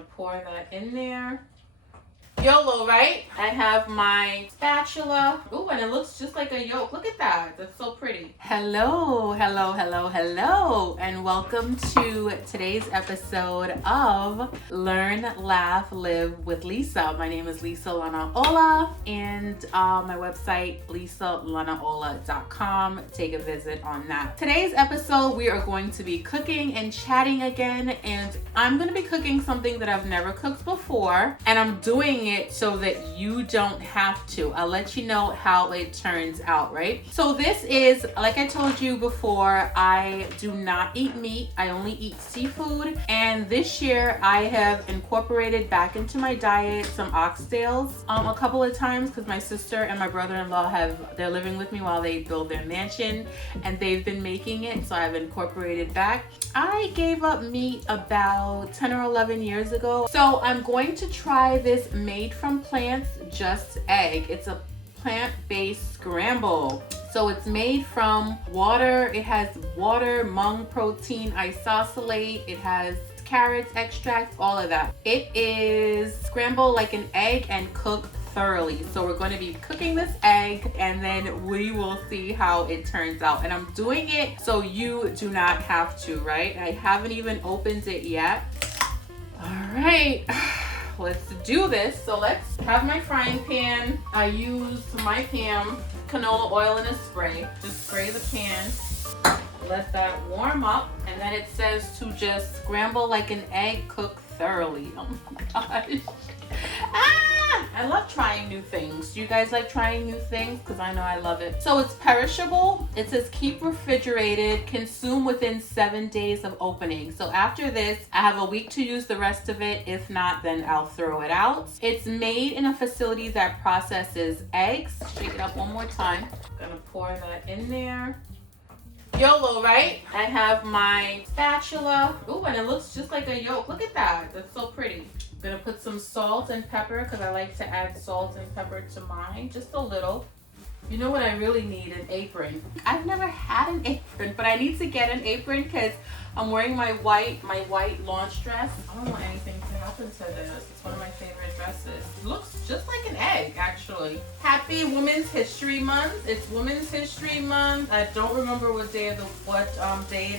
Gonna pour that in there. YOLO, right? I have my spatula. Ooh, and it looks just like a yolk. Look at that. That's so pretty. Hello, and welcome to today's episode of Learn, Laugh, Live with Lisa. My name is Lisa Lanaola, and my website, lisalanaola.com. Take a visit on that. Today's episode, we are going to be cooking and chatting again, and I'm going to be cooking something that I've never cooked before, and I'm doing it so that you don't have to. I'll let you know how it turns out, right? So this is, like I told you before, I do not eat meat. I only eat seafood. And this year I have incorporated back into my diet some oxtails a couple of times because my sister and my brother-in-law they're living with me while they build their mansion, and they've been making it, so I've incorporated back. I gave up meat about 10 or 11 years ago. So I'm going to try this made from plants, just egg. It's a plant-based scramble. So it's made from water. It has water, mung protein, isosceles. It has carrots, extract, all of that. It is scrambled like an egg and cooked thoroughly. So we're going to be cooking this egg, and then we will see how it turns out. And I'm doing it so you do not have to, right? I haven't even opened it yet. All right, let's do this. So let's have my frying pan. I used my Pam canola oil in a spray. Just spray the pan. Let that warm up, and then it says to just scramble like an egg, cook thoroughly. Oh my gosh. I love trying new things. Do you guys like trying new things? Because I know I love it. So it's perishable. It says keep refrigerated, consume within 7 days of opening. So after this, I have a week to use the rest of it. If not, then I'll throw it out. It's made in a facility that processes eggs. Shake it up one more time. Gonna pour that in there. YOLO, right? I have my spatula. Ooh, and it looks just like a yolk. Look at that. That's so pretty. I'm gonna put some salt and pepper because I like to add salt and pepper to mine. Just a little. You know what I really need? An apron. I've never had an apron, but I need to get an apron because I'm wearing my white launch dress. I don't want anything to happen to this. It's one of my favorite dresses. It looks just like an egg, actually. Happy Women's History Month. It's Women's History Month. I don't remember what day it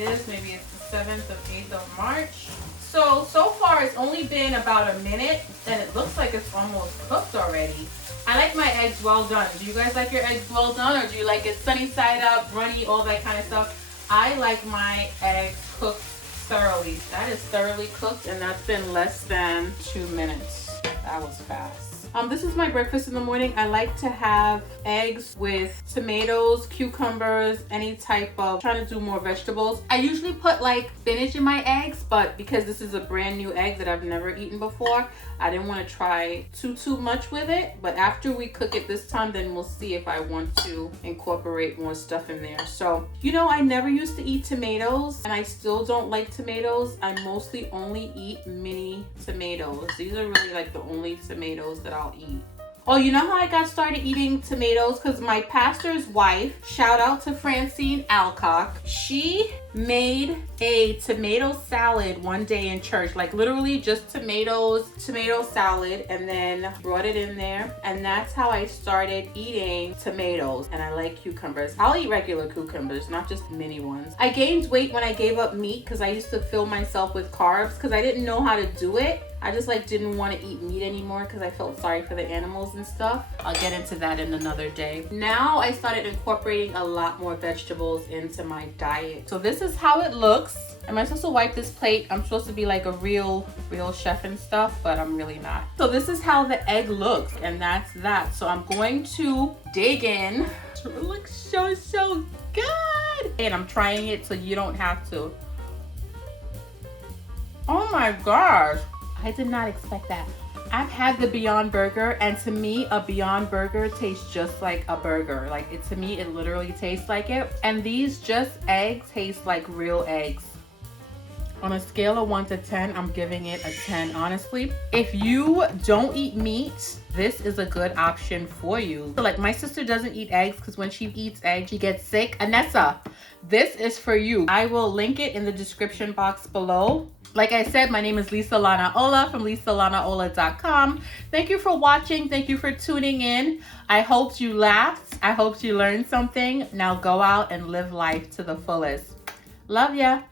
is. Maybe it's the 7th or 8th of March. So far it's only been about a minute, and it looks like it's almost cooked already. I like my eggs well done. Do you guys like your eggs well done, or do you like it sunny side up, runny, all that kind of stuff? I like my eggs cooked thoroughly. That is thoroughly cooked, and that's been less than 2 minutes. That was fast. This is my breakfast in the morning. I like to have eggs with tomatoes, cucumbers, any type of, trying to do more vegetables. I usually put like spinach in my eggs, but because this is a brand new egg that I've never eaten before, I didn't want to try too much with it. But after we cook it this time, then we'll see if I want to incorporate more stuff in there. So, you know, I never used to eat tomatoes, and I still don't like tomatoes. I mostly only eat mini tomatoes. These are really like the only tomatoes that I'll eat. Oh, you know how I got started eating tomatoes? Because my pastor's wife, shout out to Francine Alcock, she made a tomato salad one day in church. Like literally just tomatoes, tomato salad, and then brought it in there. And that's how I started eating tomatoes. And I like cucumbers. I'll eat regular cucumbers, not just mini ones. I gained weight when I gave up meat because I used to fill myself with carbs because I didn't know how to do it. I just didn't want to eat meat anymore because I felt sorry for the animals and stuff. I'll get into that in another day. Now I started incorporating a lot more vegetables into my diet. So this is how it looks. Am I supposed to wipe this plate? I'm supposed to be like a real chef and stuff, but I'm really not. So this is how the egg looks, and that's that. So I'm going to dig in. It looks so good. And I'm trying it so you don't have to. Oh my gosh. I did not expect that. I've had the Beyond Burger, and to me, a Beyond Burger tastes just like a burger. To me, it literally tastes like it. And these just eggs taste like real eggs. On a scale of 1 to 10, I'm giving it a 10, honestly. If you don't eat meat, this is a good option for you. So like my sister doesn't eat eggs because when she eats eggs, she gets sick. Anessa, this is for you. I will link it in the description box below. Like I said, my name is Lisa Lana Ola from LisaLanaOla.com. Thank you for watching. Thank you for tuning in. I hope you laughed. I hope you learned something. Now go out and live life to the fullest. Love ya.